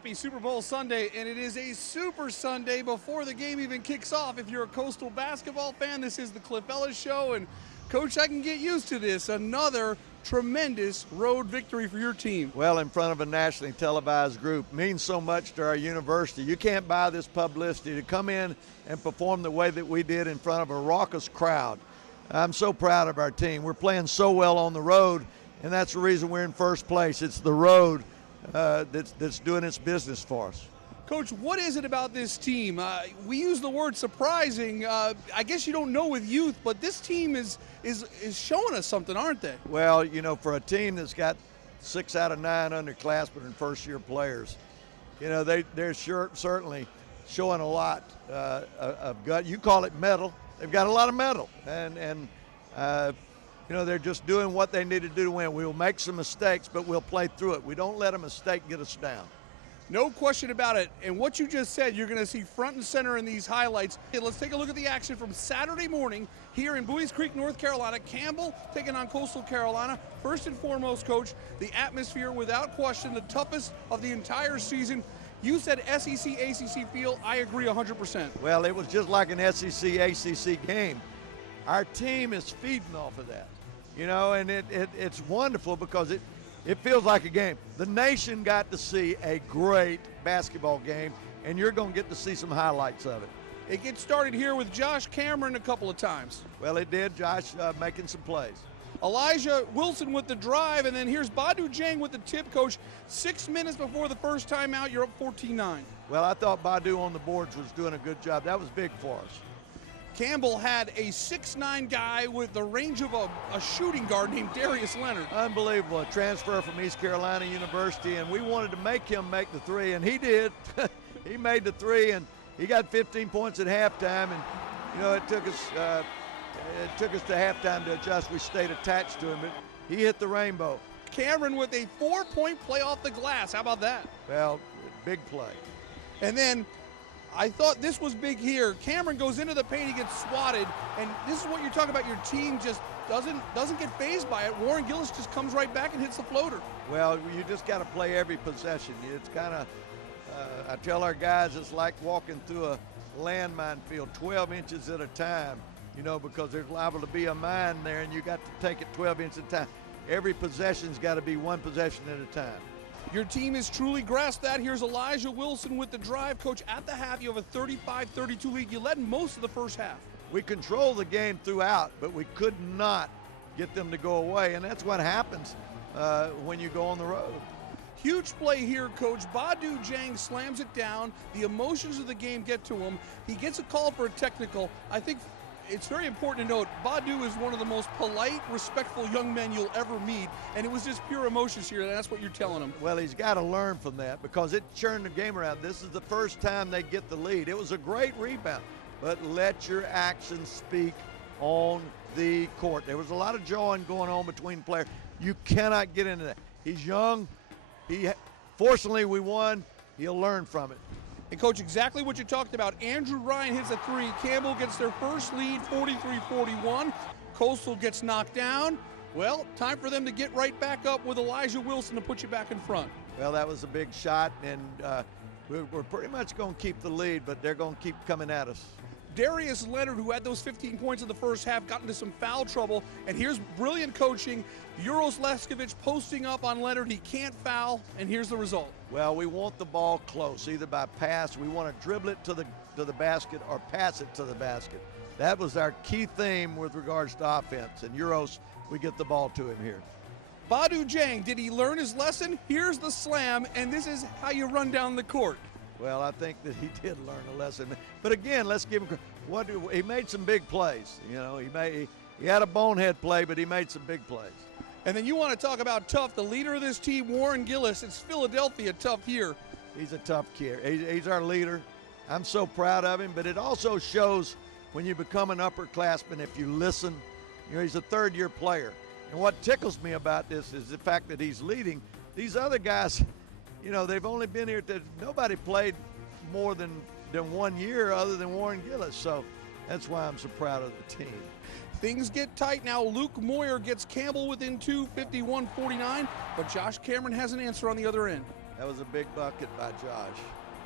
Happy Super Bowl Sunday, and it is a Super Sunday before the game even kicks off. If you're a Coastal basketball fan, this is the Cliff Ellis Show, and Coach, I can get used to this. Another tremendous road victory for your team. Well, in front of a nationally televised group means so much to our university. You can't buy this publicity. To come in and perform the way that we did in front of a raucous crowd. I'm so proud of our team. We're playing so well on the road, and that's the reason we're in first place. It's the road that's doing its business for us. Coach, what is it about this team? We use the word surprising. I guess you don't know with youth, but this team is showing us something, aren't they? Well, you know, for a team that's got 6 out of 9 underclassmen and first-year players, you know, they're certainly showing a lot of gut. You call it mettle. They've got a lot of mettle, and you know, they're just doing what they need to do to win. We will make some mistakes, but we'll play through it. We don't let a mistake get us down. No question about it. And what you just said, you're going to see front and center in these highlights. Okay, let's take a look at the action from Saturday morning here in Buies Creek, North Carolina. Campbell taking on Coastal Carolina. First and foremost, Coach, the atmosphere, without question, the toughest of the entire season. You said SEC, ACC feel. I agree 100%. Well, it was just like an SEC, ACC game. Our team is feeding off of that, you know, and it's wonderful because it feels like a game. The nation got to see a great basketball game, and you're going to get to see some highlights of it. It gets started here with Josh Cameron a couple of times. Well, it did. Josh making some plays. Elijah Wilson with the drive, and then here's Badu Jang with the tip, Coach. 6 minutes before the first timeout, you're up 14-9. Well, I thought Badu on the boards was doing a good job. That was big for us. Campbell had a 6'9" guy with the range of a shooting guard named Darius Leonard. Unbelievable. A transfer from East Carolina University, and we wanted to make him make the three, and he did. He made the three, and he got 15 points at halftime, and, you know, it took us to halftime to adjust. We stayed attached to him, but he hit the rainbow. Cameron with a 4-point play off the glass. How about that? Well, big play. And then I thought this was big here. Cameron goes into the paint, he gets swatted, and this is what you're talking about. Your team just doesn't get fazed by it. Warren Gillis just comes right back and hits the floater. Well, you just got to play every possession. It's kind of, I tell our guys, it's like walking through a landmine field 12 inches at a time, you know, because there's liable to be a mine there, and you got to take it 12 inches at a time. Every possession's got to be one possession at a time. Your team has truly grasped that. Here's Elijah Wilson with the drive. Coach, at the half, you have a 35-32 lead. You led most of the first half. We controlled the game throughout, but we could not get them to go away, and that's what happens when you go on the road. Huge play here, Coach. Badu Jang slams it down. The emotions of the game get to him. He gets a call for a technical. I think it's very important to note, Badu is one of the most polite, respectful young men you'll ever meet, and it was just pure emotions here, and that's what you're telling him. Well, he's got to learn from that because it turned the game around. This is the first time they get the lead. It was a great rebound, but let your actions speak on the court. There was a lot of jawing going on between players. You cannot get into that. He's young. Fortunately, we won. He'll learn from it. And, Coach, exactly what you talked about. Andrew Ryan hits a three. Campbell gets their first lead, 43-41. Coastal gets knocked down. Well, time for them to get right back up with Elijah Wilson to put you back in front. Well, that was a big shot, and we're pretty much going to keep the lead, but they're going to keep coming at us. Darius Leonard, who had those 15 points in the first half, got into some foul trouble, and here's brilliant coaching. Euros Leskovic posting up on Leonard. He can't foul, and here's the result. Well, we want the ball close, either by pass. We want to dribble it to the basket or pass it to the basket. That was our key theme with regards to offense, and Euros, we get the ball to him here. Badu Jang, did he learn his lesson? Here's the slam, and this is how you run down the court. Well, I think that he did learn a lesson. But again, let's give him credit. He made some big plays. You know, he had a bonehead play, but he made some big plays. And then you want to talk about tough. The leader of this team, Warren Gillis. It's Philadelphia tough here. He's a tough kid. He's our leader. I'm so proud of him. But it also shows when you become an upperclassman, if you listen. You know, he's a third-year player. And what tickles me about this is the fact that he's leading. These other guys, you know, they've only been here. Nobody played more than 1 year other than Warren Gillis. So that's why I'm so proud of the team. Things get tight now. Luke Moyer gets Campbell within 2, 51-49, but Josh Cameron has an answer on the other end. That was a big bucket by Josh.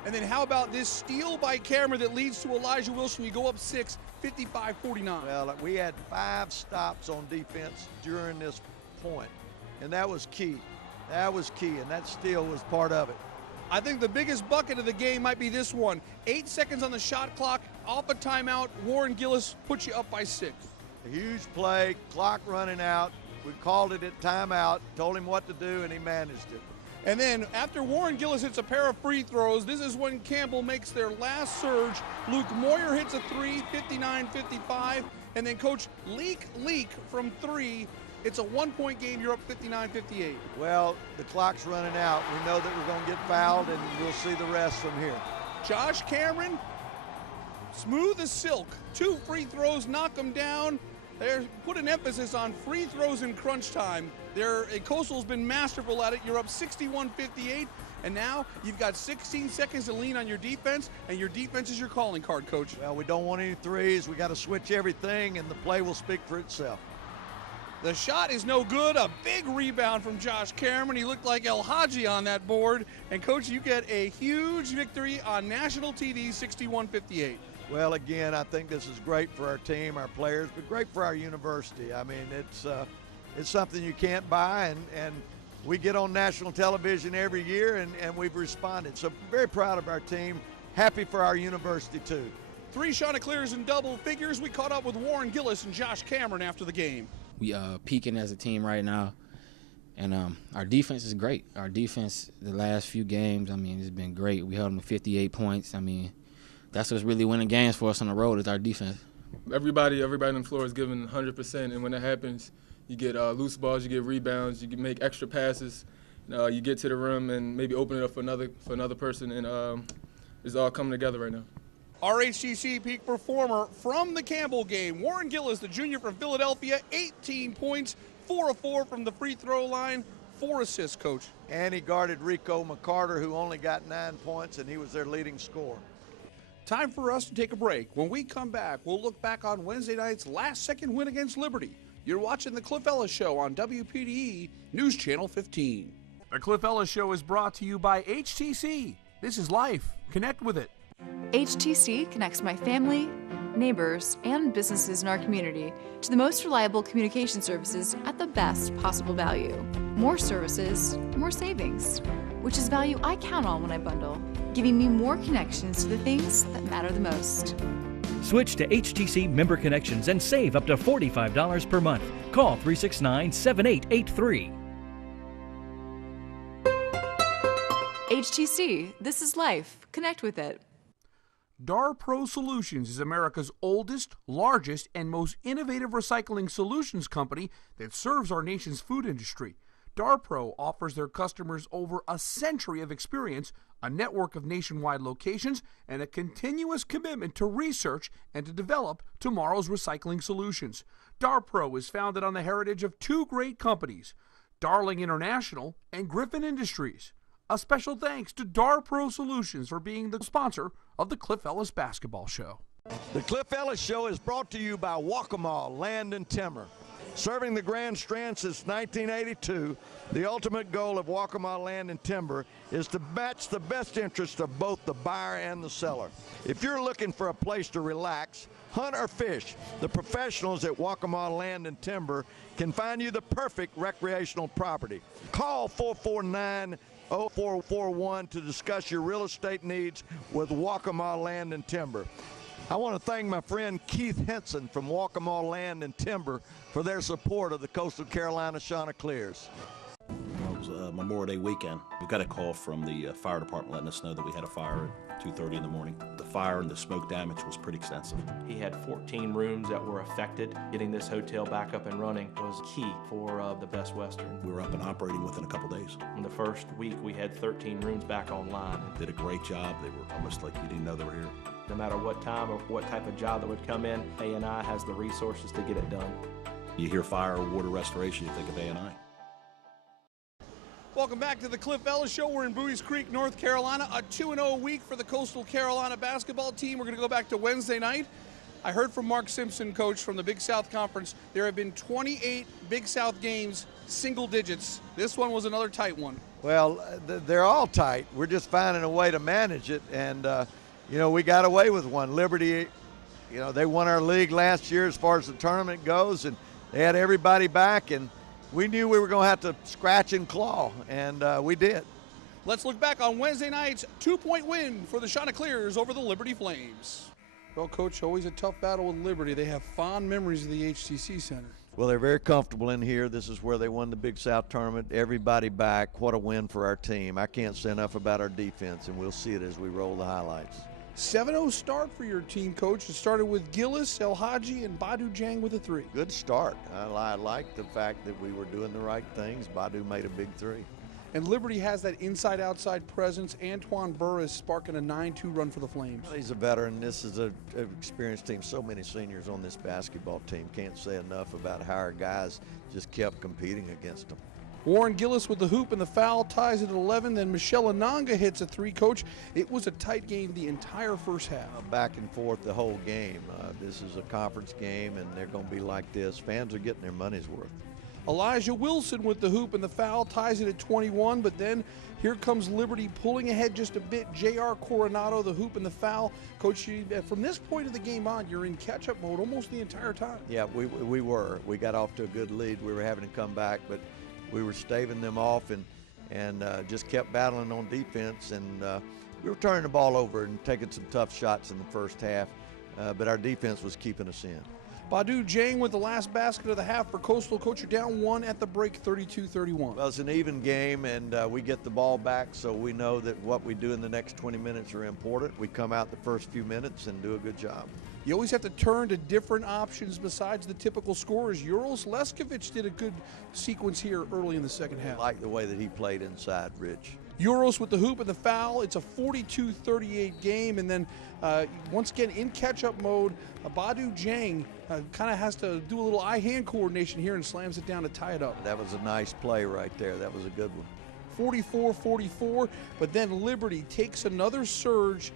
And then how about this steal by Cameron that leads to Elijah Wilson? You go up 6, 55-49. Well, we had 5 stops on defense during this point, and that was key. That was key, and that steal was part of it. I think the biggest bucket of the game might be this one. 8 seconds on the shot clock, off a timeout. Warren Gillis puts you up by 6. A huge play, clock running out. We called it at timeout, told him what to do, and he managed it. And then after Warren Gillis hits a pair of free throws, this is when Campbell makes their last surge. Luke Moyer hits a 3, 59-55. And then Coach Leak from 3. It's a 1-point game. You're up 59-58. Well, the clock's running out. We know that we're going to get fouled, and we'll see the rest from here. Josh Cameron, smooth as silk. 2 free throws, knock them down. They put an emphasis on free throws in crunch time. Coastal's been masterful at it. You're up 61-58, and now you've got 16 seconds to lean on your defense, and your defense is your calling card, Coach. Well, we don't want any threes. We got to switch everything, and the play will speak for itself. The shot is no good. A big rebound from Josh Cameron. He looked like El Hadji on that board. And, Coach, you get a huge victory on national TV, 61-58. Well, again, I think this is great for our team, our players, but great for our university. I mean, it's something you can't buy, and we get on national television every year, and we've responded. So very proud of our team. Happy for our university, too. 3 Chanticleers in double figures. We caught up with Warren Gillis and Josh Cameron after the game. We peaking as a team right now, and our defense is great. Our defense, the last few games, I mean, it's been great. We held them to 58 points. I mean, that's what's really winning games for us on the road is our defense. Everybody on the floor is giving 100%, and when that happens, you get loose balls, you get rebounds, you can make extra passes, you get to the rim and maybe open it up for another person, and it's all coming together right now. Our HTC peak performer from the Campbell game, Warren Gillis, the junior from Philadelphia, 18 points, 4 of 4 from the free throw line, 4 assists, Coach. And he guarded Rico McCarter, who only got 9 points, and he was their leading scorer. Time for us to take a break. When we come back, we'll look back on Wednesday night's last-second win against Liberty. You're watching The Cliff Ellis Show on WPDE News Channel 15. The Cliff Ellis Show is brought to you by HTC. This is life. Connect with it. HTC connects my family, neighbors, and businesses in our community to the most reliable communication services at the best possible value. More services, more savings, which is value I count on when I bundle, giving me more connections to the things that matter the most. Switch to HTC Member Connections and save up to $45 per month. Call 369-7883. HTC, this is life. Connect with it. DAR Pro Solutions is America's oldest, largest, and most innovative recycling solutions company that serves our nation's food industry. DAR Pro offers their customers over a century of experience, a network of nationwide locations, and a continuous commitment to research and to develop tomorrow's recycling solutions. DAR Pro is founded on the heritage of 2 great companies, Darling International and Griffin Industries. A special thanks to DAR Pro Solutions for being the sponsor of the Cliff Ellis Basketball Show. The Cliff Ellis Show is brought to you by Waccamaw Land and Timber. Serving the Grand Strand since 1982, the ultimate goal of Waccamaw Land and Timber is to match the best interest of both the buyer and the seller. If you're looking for a place to relax, hunt or fish, the professionals at Waccamaw Land and Timber can find you the perfect recreational property. Call 449-0441 to discuss your real estate needs with Waccamaw Land and Timber. I want to thank my friend Keith Henson from Waccamaw Land and Timber for their support of the Coastal Carolina Chanticleers. It was Memorial Day weekend. We got a call from the fire department letting us know that we had a fire at 2:30 in the morning. The fire and the smoke damage was pretty extensive. He had 14 rooms that were affected. Getting this hotel back up and running was key for the Best Western. We were up and operating within a couple days. In the first week, we had 13 rooms back online. Did a great job. They were almost like you didn't know they were here. No matter what time or what type of job that would come in, A&I has the resources to get it done. You hear fire or water restoration, you think of A&I. Welcome back to the Cliff Ellis Show. We're in Buies Creek, North Carolina. A 2-0 week for the Coastal Carolina basketball team. We're going to go back to Wednesday night. I heard from Mark Simpson, coach from the Big South Conference. There have been 28 Big South games, single digits. This one was another tight one. Well, they're all tight. We're just finding a way to manage it, and we got away with one. Liberty, they won our league last year as far as the tournament goes, and they had everybody back, and we knew we were going to have to scratch and claw, and we did. Let's look back on Wednesday night's 2-point win for the Chanticleers over the Liberty Flames. Well, Coach, always a tough battle with Liberty. They have fond memories of the HTC Center. Well, they're very comfortable in here. This is where they won the Big South tournament. Everybody back. What a win for our team. I can't say enough about our defense, and we'll see it as we roll the highlights. 7-0 start for your team, Coach. It started with Gillis, El Hadji, and Badu Jang with a 3. Good start. I like the fact that we were doing the right things. Badu made a big 3. And Liberty has that inside-outside presence. Antoine Burris sparking a 9-2 run for the Flames. He's a veteran. This is an experienced team. So many seniors on this basketball team. Can't say enough about how our guys just kept competing against them. Warren Gillis with the hoop and the foul ties it at 11. Then Michelle Ananga hits a 3, Coach. It was a tight game the entire first half. Back and forth the whole game. This is a conference game, and they're going to be like this. Fans are getting their money's worth. Elijah Wilson with the hoop and the foul ties it at 21, but then here comes Liberty pulling ahead just a bit. J.R. Coronado, the hoop and the foul. Coach, from this point of the game on, you're in catch-up mode almost the entire time. Yeah, we were. We got off to a good lead. We were having to come back, but we were staving them off and just kept battling on defense, and we were turning the ball over and taking some tough shots in the first half, but our defense was keeping us in. Badu Jang with the last basket of the half for Coastal. Coach, you're down 1 at the break, 32-31. Well, it's an even game, and we get the ball back, so we know that what we do in the next 20 minutes are important. We come out the first few minutes and do a good job. You always have to turn to different options besides the typical scorers. Uros Leskovic did a good sequence here early in the second half. I like the way that he played inside, Rich. Uros with the hoop and the foul. It's a 42-38 game, and then once again in catch-up mode, Badu Jang kind of has to do a little eye-hand coordination here and slams it down to tie it up. That was a nice play right there. That was a good one. 44-44, but then Liberty takes another surge.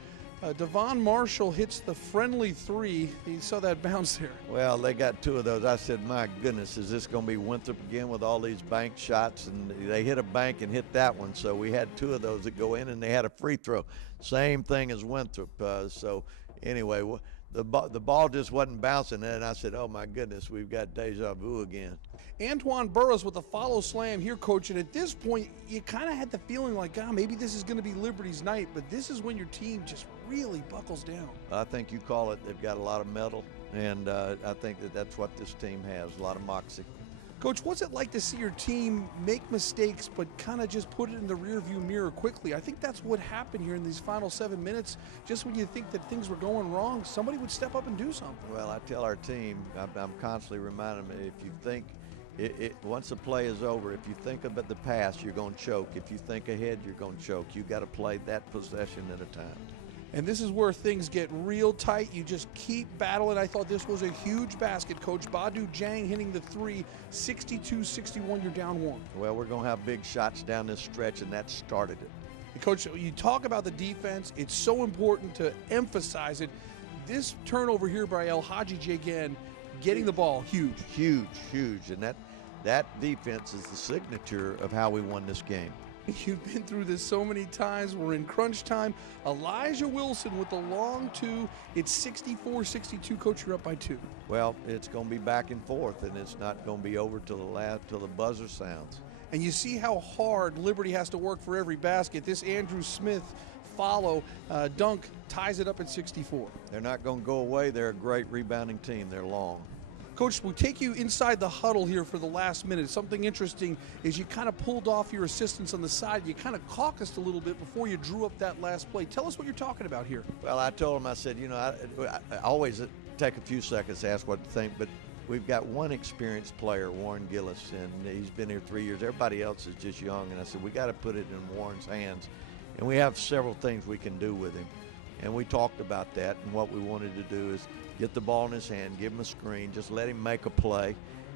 Devon Marshall hits the friendly 3. You saw that bounce there. Well, they got 2 of those. I said, my goodness, is this going to be Winthrop again with all these bank shots? And they hit a bank and hit that one. So we had 2 of those that go in, and they had a free throw. Same thing as Winthrop. So anyway, the ball just wasn't bouncing. And I said, oh, my goodness, we've got deja vu again. Antoine Burris with a follow slam here, Coach. And at this point, you kind of had the feeling like, maybe this is going to be Liberty's night. But this is when your team just really buckles down. I think you call it. They've got a lot of mettle, and I think that's what this team has, a lot of moxie. Coach, what's it like to see your team make mistakes but kind of just put it in the rearview mirror quickly? I think that's what happened here in these final 7 minutes. Just when you think that things were going wrong, somebody would step up and do something. Well, I tell our team, I'm constantly reminding them, if you think, once the play is over, if you think about the past, you're going to choke. If you think ahead, you're going to choke. You got to play that possession at a time. And this is where things get real tight. You just keep battling. I thought this was a huge basket, Coach. Badu Jang hitting the 3, 62-61, you're down 1. Well, we're going to have big shots down this stretch, and that started it. And Coach, you talk about the defense. It's so important to emphasize it. This turnover here by El Hadji Jagan, getting the ball, huge. Huge, huge. And that defense is the signature of how we won this game. You've been through this so many times. We're in crunch time. Elijah Wilson with the long 2. It's 64-62. Coach, you're up by 2. Well, it's going to be back and forth, and it's not going to be over till the buzzer sounds. And you see how hard Liberty has to work for every basket. This Andrew Smith follow dunk ties it up at 64. They're not going to go away. They're a great rebounding team. They're long. Coach, we'll take you inside the huddle here for the last minute. Something interesting is you kind of pulled off your assistants on the side. You kind of caucused a little bit before you drew up that last play. Tell us what you're talking about here. Well, I told him, I said, I always take a few seconds to ask what to think, but we've got one experienced player, Warren Gillis, and he's been here 3 years. Everybody else is just young, and I said, we got to put it in Warren's hands, and we have several things we can do with him. And we talked about that, and what we wanted to do is get the ball in his hand, give him a screen, just let him make a play.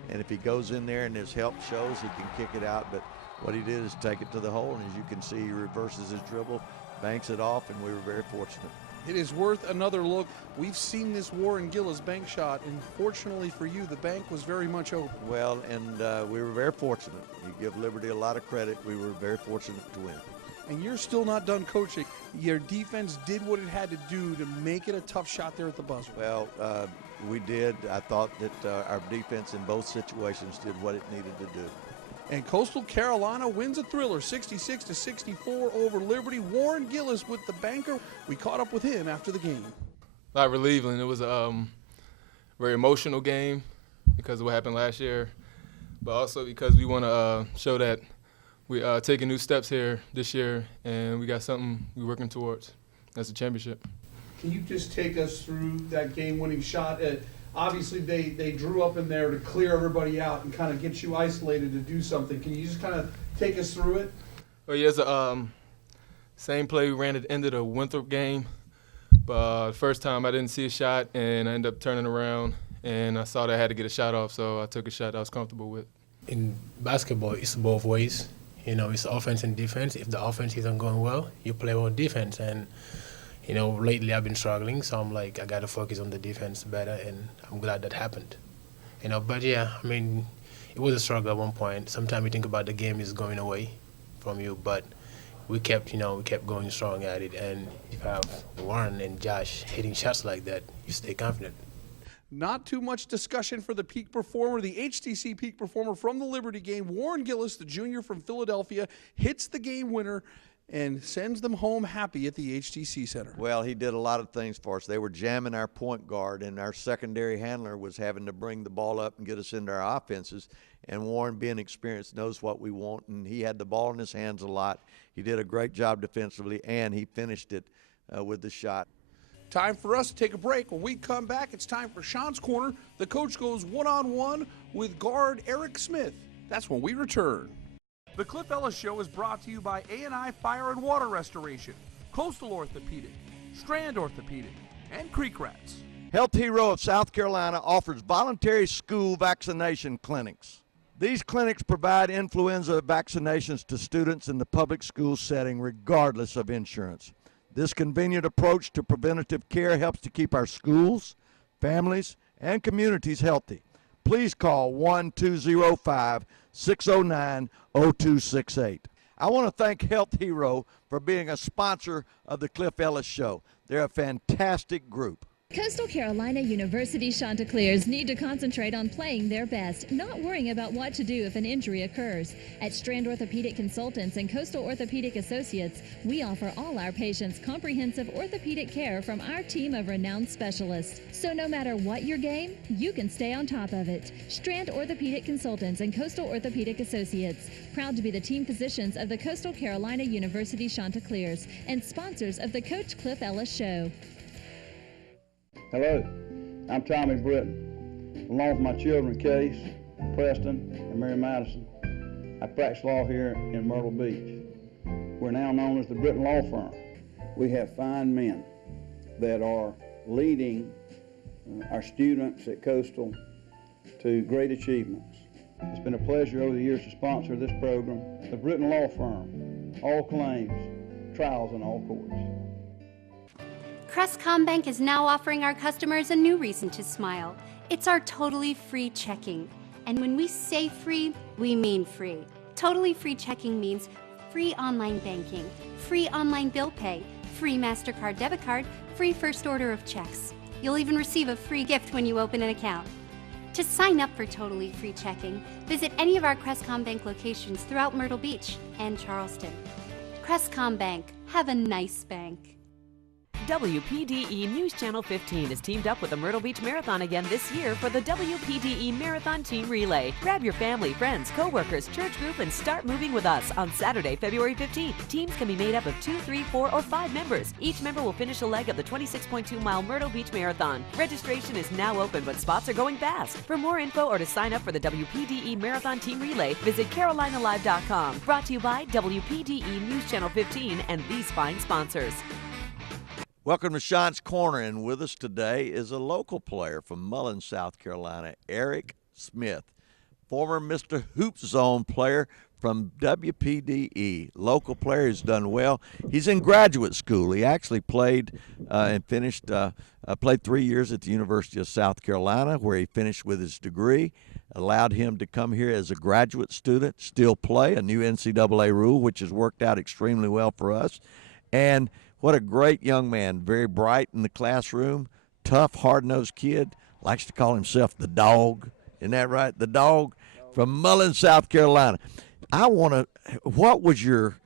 And if he goes in there and his help shows, he can kick it out. But what he did is take it to the hole, and as you can see, he reverses his dribble, banks it off, and we were very fortunate. It is worth another look. We've seen this Warren Gillis bank shot, and fortunately for you, the bank was very much open. Well, and we were very fortunate. You give Liberty a lot of credit. We were very fortunate to win. And you're still not done coaching. Your defense did what it had to do to make it a tough shot there at the buzzer. Well, we did. I thought that our defense in both situations did what it needed to do. And Coastal Carolina wins a thriller, 66-64 over Liberty. Warren Gillis with the banker. We caught up with him after the game. A lot relieving. It was a very emotional game because of what happened last year, but also because we want to show that we're taking new steps here this year, and we got something we're working towards. That's a championship. Can you just take us through that game-winning shot? Obviously, they drew up in there to clear everybody out and kind of get you isolated to do something. Can you just kind of take us through it? Well, yeah, it's the same play we ran at the end of the Winthrop game. But the first time I didn't see a shot, and I ended up turning around, and I saw that I had to get a shot off, so I took a shot I was comfortable with. In basketball, it's both ways. You know, it's offense and defense. If the offense isn't going well, you play well defense. And, you know, lately I've been struggling, so I'm like, I got to focus on the defense better, and I'm glad that happened. You know, but yeah, I mean, it was a struggle at one point. Sometimes you think about the game is going away from you, but we kept going strong at it. And if you have Warren and Josh hitting shots like that, you stay confident. Not too much discussion for the peak performer, the HTC peak performer from the Liberty game. Warren Gillis, the junior from Philadelphia, hits the game winner and sends them home happy at the HTC Center. Well, he did a lot of things for us. They were jamming our point guard, and our secondary handler was having to bring the ball up and get us into our offenses. And Warren, being experienced, knows what we want, and he had the ball in his hands a lot. He did a great job defensively, and he finished it with the shot. Time for us to take a break. When we come back, it's time for Sean's Corner. The coach goes one-on-one with guard Eric Smith. That's when we return. The Cliff Ellis Show is brought to you by A&I Fire and Water Restoration, Coastal Orthopedic, Strand Orthopedic, and Creek Rats. Health Hero of South Carolina offers voluntary school vaccination clinics. These clinics provide influenza vaccinations to students in the public school setting regardless of insurance. This convenient approach to preventative care helps to keep our schools, families, and communities healthy. Please call 1-205-609-0268. I want to thank Health Hero for being a sponsor of the Cliff Ellis Show. They're a fantastic group. Coastal Carolina University Chanticleers need to concentrate on playing their best, not worrying about what to do if an injury occurs. At Strand Orthopedic Consultants and Coastal Orthopedic Associates, we offer all our patients comprehensive orthopedic care from our team of renowned specialists. So no matter what your game, you can stay on top of it. Strand Orthopedic Consultants and Coastal Orthopedic Associates, proud to be the team physicians of the Coastal Carolina University Chanticleers and sponsors of the Coach Cliff Ellis Show. Hello, I'm Tommy Britton. Along with my children, Case, Preston, and Mary Madison, I practice law here in Myrtle Beach. We're now known as the Britton Law Firm. We have fine men that are leading our students at Coastal to great achievements. It's been a pleasure over the years to sponsor this program. The Britton Law Firm, all claims, trials in all courts. Crestcom Bank is now offering our customers a new reason to smile. It's our totally free checking. And when we say free, we mean free. Totally free checking means free online banking, free online bill pay, free MasterCard debit card, free first order of checks. You'll even receive a free gift when you open an account. To sign up for totally free checking, visit any of our Crestcom Bank locations throughout Myrtle Beach and Charleston. Crestcom Bank, have a nice bank. WPDE News Channel 15 is teamed up with the Myrtle Beach Marathon again this year for the WPDE Marathon Team Relay. Grab your family, friends, co-workers, church group, and start moving with us on Saturday, February 15th. Teams can be made up of 2, 3, 4, or 5 members. Each member will finish a leg of the 26.2-mile Myrtle Beach Marathon. Registration is now open, but spots are going fast. For more info or to sign up for the WPDE Marathon Team Relay, visit carolinalive.com. Brought to you by WPDE News Channel 15 and these fine sponsors. Welcome to Sean's Corner, and with us today is a local player from Mullen, South Carolina, Eric Smith, former Mr. Hoop Zone player from WPDE, local player, has done well. He's in graduate school. He actually played and finished, played 3 years at the University of South Carolina, where he finished with his degree, allowed him to come here as a graduate student, still play, a new NCAA rule, which has worked out extremely well for us. And what a great young man, very bright in the classroom, tough, hard-nosed kid, likes to call himself the dog. Isn't that right? The dog from Mullins, South Carolina. What was your,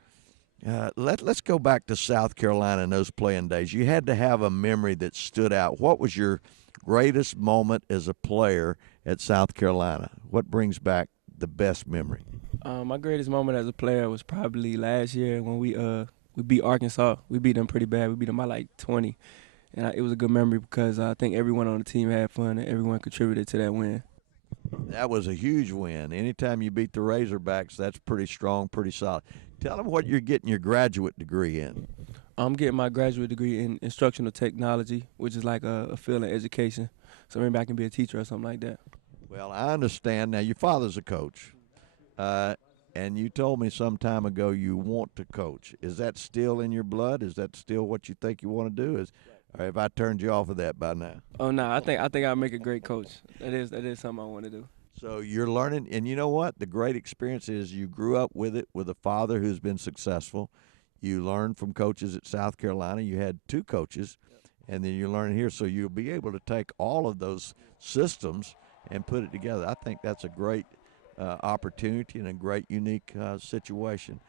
let's go back to South Carolina in those playing days. You had to have a memory that stood out. What was your greatest moment as a player at South Carolina? What brings back the best memory? My greatest moment as a player was probably last year when we beat Arkansas. We beat them pretty bad. We beat them by like 20. And it was a good memory because I think everyone on the team had fun and everyone contributed to that win. That was a huge win. Anytime you beat the Razorbacks, that's pretty strong, pretty solid. Tell them what you're getting your graduate degree in. I'm getting my graduate degree in instructional technology, which is like a field in education. So maybe I can be a teacher or something like that. Well, I understand. Now, your father's a coach, and you told me some time ago you want to coach. Is that still in your blood? Is that still what you think you want to do? Or have I turned you off of that by now? Oh no, I think I'll make a great coach. That is something I want to do. So you're learning, and you know what? The great experience is you grew up with it with a father who's been successful. You learned from coaches at South Carolina. You had 2 coaches, and then you learn here. So you'll be able to take all of those systems and put it together. I think that's a great opportunity and a great unique situation.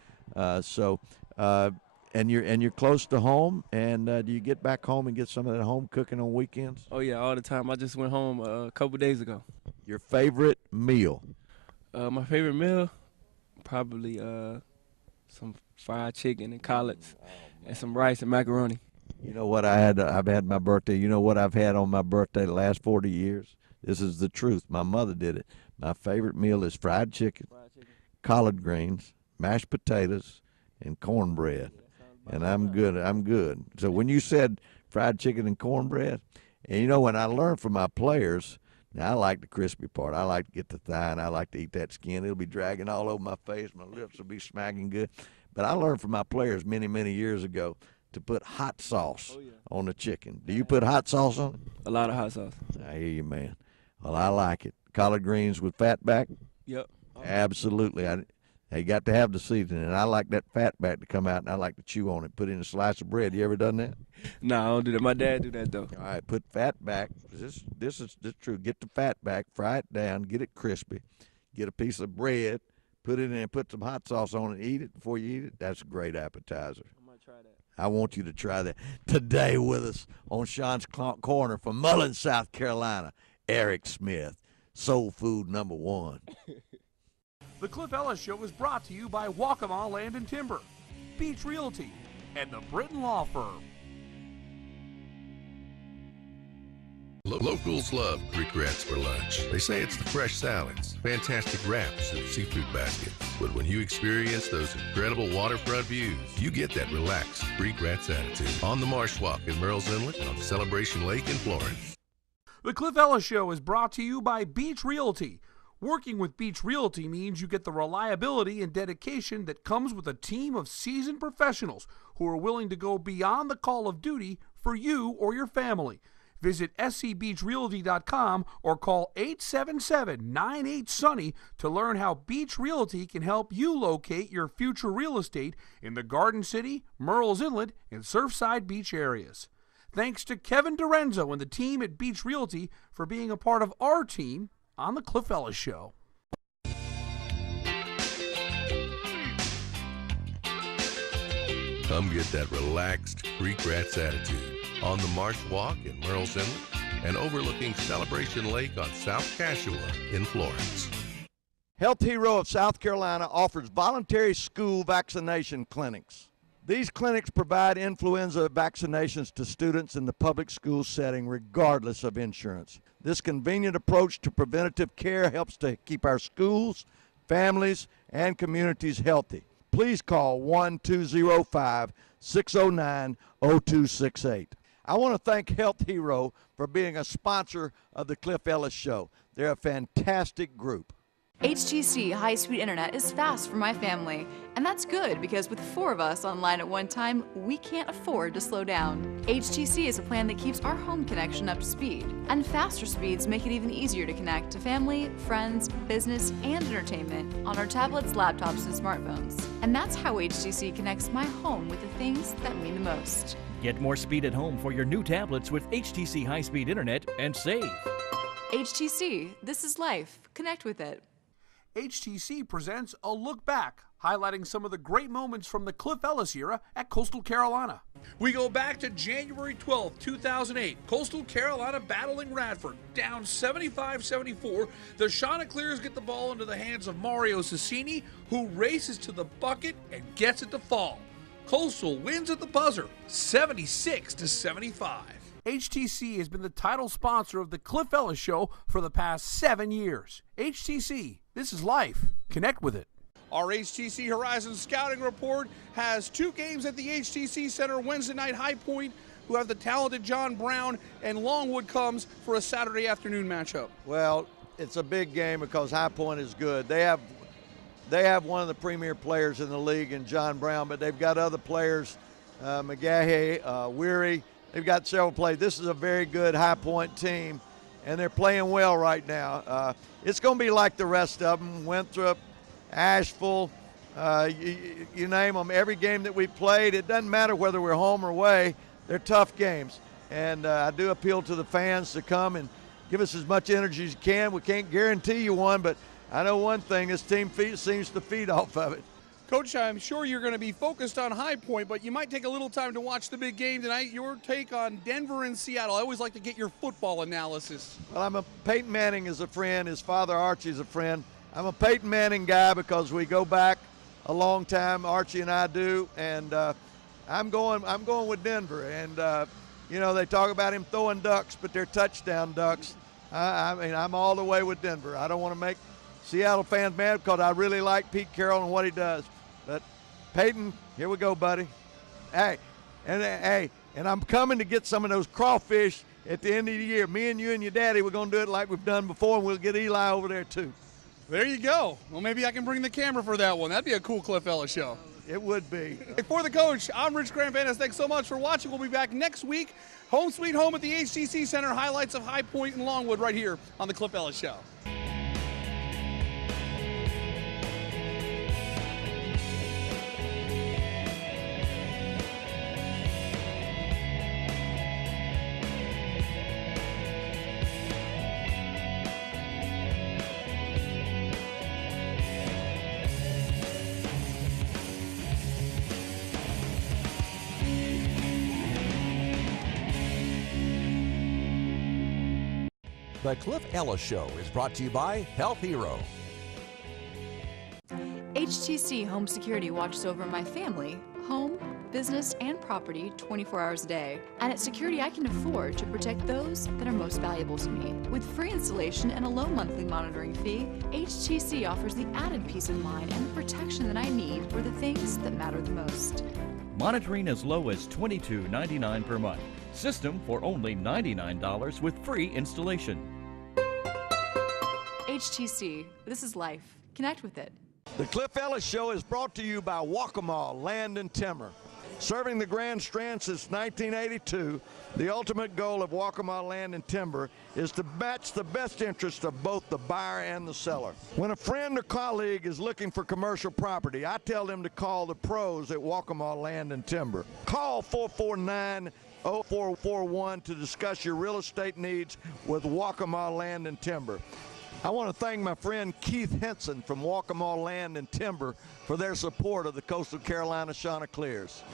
And you're close to home, and do you get back home and get some of that home cooking on weekends? Oh yeah, all the time. I just went home a couple days ago. Your favorite meal? My favorite meal, probably some fried chicken and collards, and some rice and macaroni. You know what I've had my birthday. You know what I've had on my birthday the last 40 years? This is the truth. My mother did it. My favorite meal is fried chicken, collard greens, mashed potatoes, and cornbread. And I'm good. So when you said fried chicken and cornbread, and you know, when I learned from my players, now I like the crispy part. I like to get the thigh, and I like to eat that skin. It'll be dragging all over my face. My lips will be smacking good. But I learned from my players many, many years ago to put hot sauce on the chicken. Do you put hot sauce on it? A lot of hot sauce. I hear you, man. Well, I like it. Collard greens with fat back? Yep. Absolutely. You got to have the seasoning, and I like that fat back to come out, and I like to chew on it, put in a slice of bread. You ever done that? No, I don't do that. My dad do that, though. All right, put fat back. This is true. Get the fat back, fry it down, get it crispy, get a piece of bread, put it in, put some hot sauce on it, eat it before you eat it. That's a great appetizer. I'm going to try that. I want you to try that. Today with us on Sean's Corner from Mullins, South Carolina, Eric Smith, Soul Food number 1. The Cliff Ellis Show is brought to you by Waccamaw Land and Timber, Beach Realty, and the Britton Law Firm. Locals love Creek Rats for lunch. They say it's the fresh salads, fantastic wraps, and seafood baskets. But when you experience those incredible waterfront views, you get that relaxed Creek Rats attitude on the Marsh Walk in Merle's Inlet on Celebration Lake in Florence. The Cliff Ellis Show is brought to you by Beach Realty. Working with Beach Realty means you get the reliability and dedication that comes with a team of seasoned professionals who are willing to go beyond the call of duty for you or your family. Visit scbeachrealty.com or call 877-98-SUNNY to learn how Beach Realty can help you locate your future real estate in the Garden City, Merle's Inlet, and Surfside Beach areas. Thanks to Kevin Dorenzo and the team at Beach Realty for being a part of our team on the Cliff Ellis Show. Come get that relaxed Creek Rats attitude on the Marsh Walk in Merle's Inlet and overlooking Celebration Lake on South Cashua in Florence. Health Hero of South Carolina offers voluntary school vaccination clinics. These clinics provide influenza vaccinations to students in the public school setting regardless of insurance. This convenient approach to preventative care helps to keep our schools, families, and communities healthy. Please call 1-205-609-0268. I want to thank Health Hero for being a sponsor of the Cliff Ellis Show. They're a fantastic group. HTC high-speed internet is fast for my family, and that's good because with 4 of us online at one time, we can't afford to slow down. HTC is a plan that keeps our home connection up to speed, and faster speeds make it even easier to connect to family, friends, business, and entertainment on our tablets, laptops, and smartphones. And that's how HTC connects my home with the things that mean the most. Get more speed at home for your new tablets with HTC high-speed internet and save. HTC, this is life. Connect with it. HTC presents a look back, highlighting some of the great moments from the Cliff Ellis era at Coastal Carolina. We go back to January 12, 2008. Coastal Carolina battling Radford. Down 75-74. The Chanticleers get the ball into the hands of Mario Cecchini, who races to the bucket and gets it to fall. Coastal wins at the buzzer, 76-75. HTC has been the title sponsor of the Cliff Ellis Show for the past 7 years. HTC, this is life. Connect with it. Our HTC Horizon Scouting Report has 2 games at the HTC Center Wednesday night. High Point, who have the talented John Brown, and Longwood comes for a Saturday afternoon matchup. Well, it's a big game because High Point is good. They have one of the premier players in the league in John Brown, but they've got other players, McGahey, Weary. They've got several players. This is a very good High Point team, and they're playing well right now. It's going to be like the rest of them, Winthrop, Asheville, you name them. Every game that we played, it doesn't matter whether we're home or away, they're tough games. And I do appeal to the fans to come and give us as much energy as you can. We can't guarantee you one, but I know one thing, this team seems to feed off of it. Coach, I'm sure you're going to be focused on High Point, but you might take a little time to watch the big game tonight. Your take on Denver and Seattle. I always like to get your football analysis. Well, Peyton Manning is a friend. His father, Archie, is a friend. I'm a Peyton Manning guy because we go back a long time, Archie and I do, and I'm going with Denver. And, you know, they talk about him throwing ducks, but they're touchdown ducks. I mean, I'm all the way with Denver. I don't want to make Seattle fans mad because I really like Pete Carroll and what he does. But Peyton, here we go, buddy. Hey, and I'm coming to get some of those crawfish at the end of the year. Me and you and your daddy, we're going to do it like we've done before, and we'll get Eli over there too. There you go. Well, maybe I can bring the camera for that one. That'd be a cool Cliff Ellis show. It would be. For the coach, I'm Rich Graham-Vanis. Thanks so much for watching. We'll be back next week. Home sweet home at the HTC Center. Highlights of High Point and Longwood right here on the Cliff Ellis Show. The Cliff Ellis Show is brought to you by Health Hero. HTC Home Security watches over my family, home, business, and property 24 hours a day. And it's security I can afford to protect those that are most valuable to me. With free installation and a low monthly monitoring fee, HTC offers the added peace of mind and the protection that I need for the things that matter the most. Monitoring as low as $22.99 per month. System for only $99 with free installation. HTC, this is life. Connect with it. The Cliff Ellis Show is brought to you by Waccamaw Land and Timber. Serving the Grand Strand since 1982, the ultimate goal of Waccamaw Land and Timber is to match the best interest of both the buyer and the seller. When a friend or colleague is looking for commercial property, I tell them to call the pros at Waccamaw Land and Timber. Call 449-0441 to discuss your real estate needs with Waccamaw Land and Timber. I want to thank my friend Keith Henson from Waccamaw Land and Timber for their support of the Coastal Carolina Chanticleers.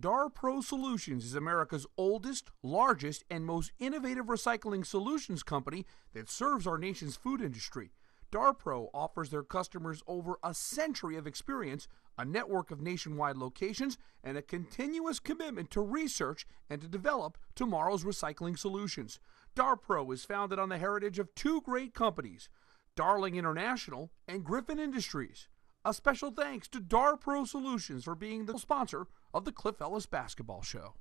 DAR Pro Solutions is America's oldest, largest, and most innovative recycling solutions company that serves our nation's food industry. DAR Pro offers their customers over a century of experience, a network of nationwide locations, and a continuous commitment to research and to develop tomorrow's recycling solutions. DAR Pro is founded on the heritage of 2 great companies, Darling International and GRIFFIN Industries. A special thanks to DAR Pro Solutions for being the sponsor of the Cliff Ellis Basketball Show.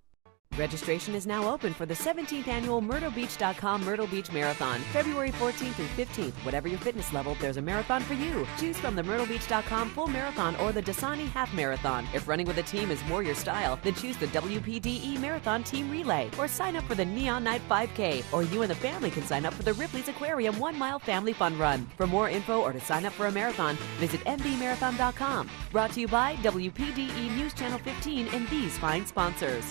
Registration is now open for the 17th annual MyrtleBeach.com Myrtle Beach Marathon, February 14th through 15th. Whatever your fitness level, there's a marathon for you. Choose from the MyrtleBeach.com Full Marathon or the Dasani Half Marathon. If running with a team is more your style, then choose the WPDE Marathon Team Relay or sign up for the Neon Night 5K. Or you and the family can sign up for the Ripley's Aquarium 1 Mile Family Fun Run. For more info or to sign up for a marathon, visit mbmarathon.com. Brought to you by WPDE News Channel 15 and these fine sponsors.